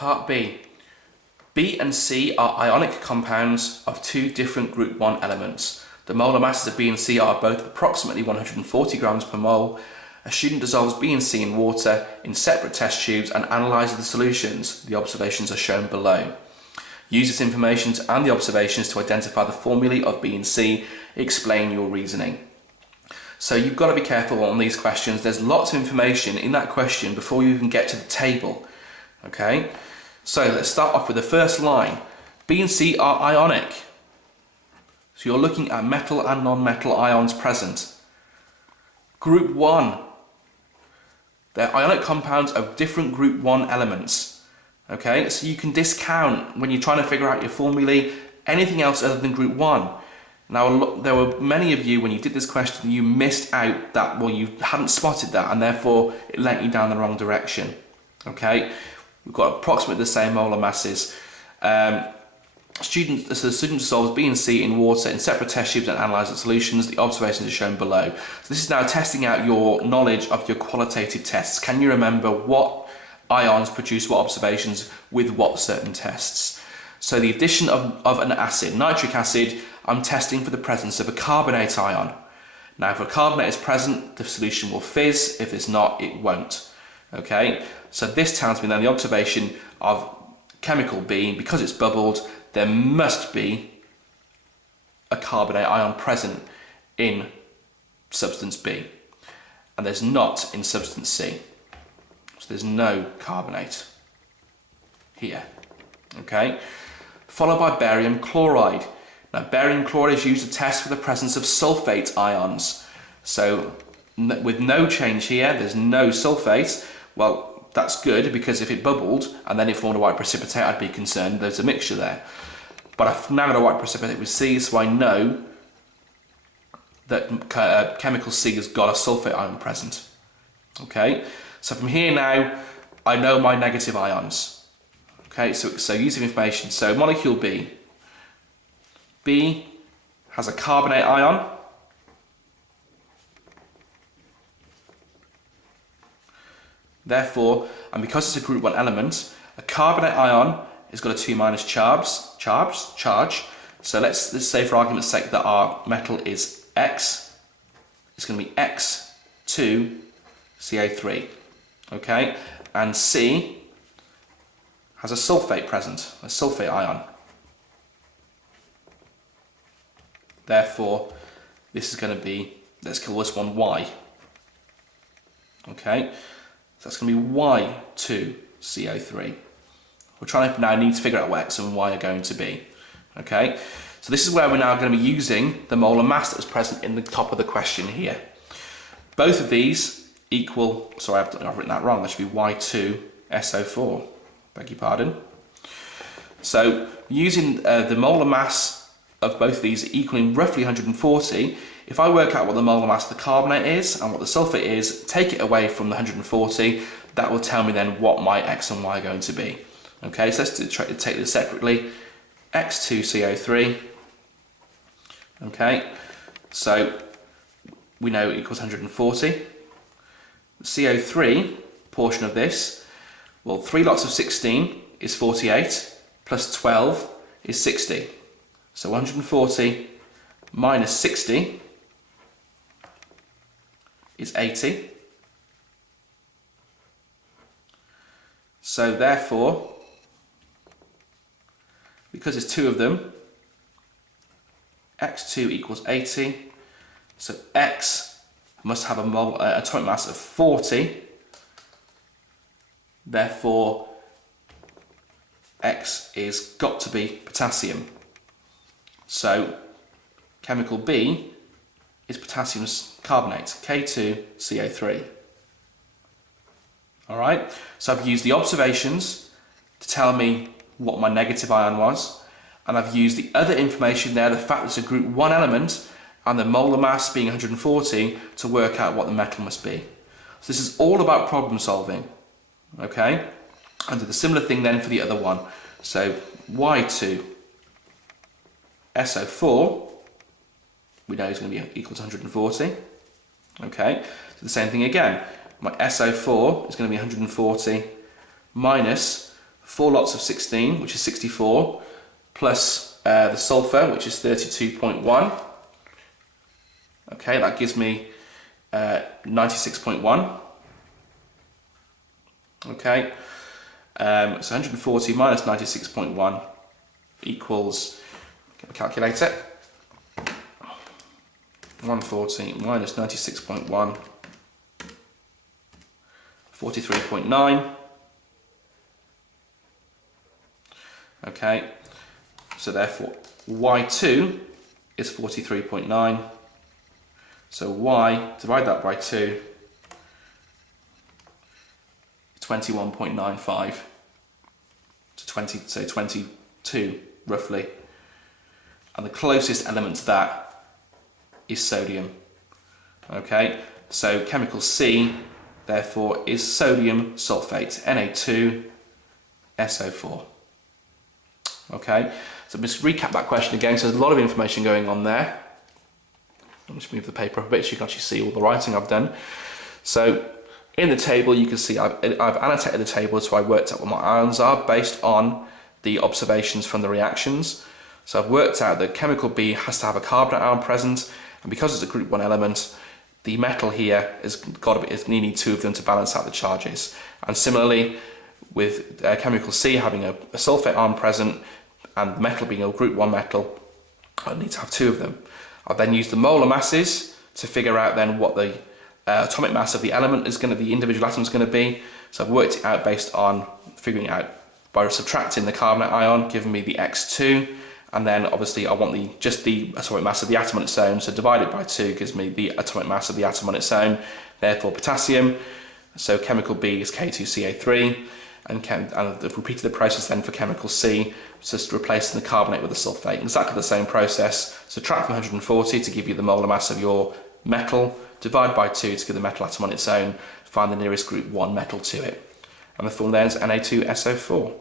Part B. B and C are ionic compounds of two different group 1 elements. The molar masses of B and C are both approximately 140 grams per mole. A student dissolves B and C in water in separate test tubes and analyses the solutions. The observations are shown below. Use this information and the observations to identify the formulae of B and C. Explain your reasoning. So you've got to be careful on these questions. There's lots of information in that question before you even get to the table. Okay, so let's start off with the first line. B and C are ionic. So you're looking at metal and non-metal ions present. Group 1. They're ionic compounds of different group 1 elements. Okay, so you can discount when you're trying to figure out your formulae anything else other than group 1. Now, there were many of you when you did this question, you missed out that, well, you hadn't spotted that, and therefore it led you down the wrong direction. Okay, we've got approximately the same molar masses. The student dissolves B and C in water in separate test tubes and analyses the solutions. The observations are shown below. So this is now testing out your knowledge of your qualitative tests. Can you remember what ions produce what observations with what certain tests? So the addition of an acid, nitric acid, I'm testing for the presence of a carbonate ion. Now if a carbonate is present, the solution will fizz. If it's not, it won't. Okay, so this tells me then the observation of chemical B, because it's bubbled, there must be a carbonate ion present in substance B, and there's not in substance C. So there's no carbonate here. Okay, followed by barium chloride. Now barium chloride is used to test for the presence of sulfate ions. So with no change here, there's no sulfate. Well, that's good, because if it bubbled and then it formed a white precipitate, I'd be concerned there's a mixture there. But I've now got a white precipitate with C, so I know that chemical C has got a sulfate ion present. Okay, so from here now, I know my negative ions. Okay, so using information, so molecule B. B has a carbonate ion. Therefore, and because it's a group 1 element, a carbonate ion has got a 2- charge. So let's say for argument's sake that our metal is X. It's going to be X2CO3. Okay, and C has a sulfate present, a sulfate ion. Therefore, this is going to be, let's call this one Y. Okay, so that's going to be Y2CO3. We're trying to now need to figure out what X and Y are going to be. Okay, so this is where we're now going to be using the molar mass that was present in the top of the question here. Both of these equal, sorry, I've written that wrong, that should be Y2SO4, beg your pardon. So using the molar mass of both of these equaling roughly 140, if I work out what the molar mass of the carbonate is and what the sulfate is, take it away from the 140, that will tell me then what my X and Y are going to be. Okay, so let's take this separately. X2CO3. Okay, so we know it equals 140. The CO3 portion of this, well, 3 lots of 16 is 48, plus 12 is 60. So 140 minus 60 is 80. So therefore, because there's 2 of them, X2 equals 80. So X must have a atomic mass of 40. Therefore, X is got to be potassium. So chemical B is potassium carbonate, K2CO3. All right, so I've used the observations to tell me what my negative ion was, and I've used the other information there, the fact that it's a group 1 element and the molar mass being 140, to work out what the metal must be. So this is all about problem solving. Okay, and do the similar thing then for the other one. So Y2SO4 we know is going to be equal to 140. Okay, so the same thing again. My SO4 is going to be 140 minus 4 lots of 16, which is 64, plus the sulfur, which is 32.1. Okay, that gives me 96.1. Okay, so 140 minus 96.1 equals, get my calculator, 140 minus 96.1, 43.9. Okay, so therefore y2 is 43.9. So y, divide that by 2, 21.95 to 20, so 22 roughly. And the closest element to that is sodium. Okay, so chemical C therefore is sodium sulfate, Na2SO4. Okay, so just recap that question again. So there's a lot of information going on there. I'll just move the paper up a bit so you can actually see all the writing I've done. So in the table you can see I've annotated the table, so I worked out what my ions are based on the observations from the reactions. So I've worked out that chemical B has to have a carbonate ion present, and because it's a group 1 element, the metal here you need 2 of them to balance out the charges. And similarly with chemical C having a sulfate ion present and metal being a group 1 metal, I need to have 2 of them. I'll then use the molar masses to figure out then what the atomic mass of the element is going to, the individual atom is going to be. So I've worked it out based on figuring out by subtracting the carbonate ion, giving me the X2, and then obviously I want just the atomic mass of the atom on its own, so divided by 2 gives me the atomic mass of the atom on its own, therefore potassium. So chemical B is K2CA3, and I've repeated the process then for chemical C, just replacing the carbonate with the sulfate. Exactly the same process. Subtract from 140 to give you the molar mass of your metal, divide by 2 to give the metal atom on its own, find the nearest group 1 metal to it. And the formula then is Na2SO4.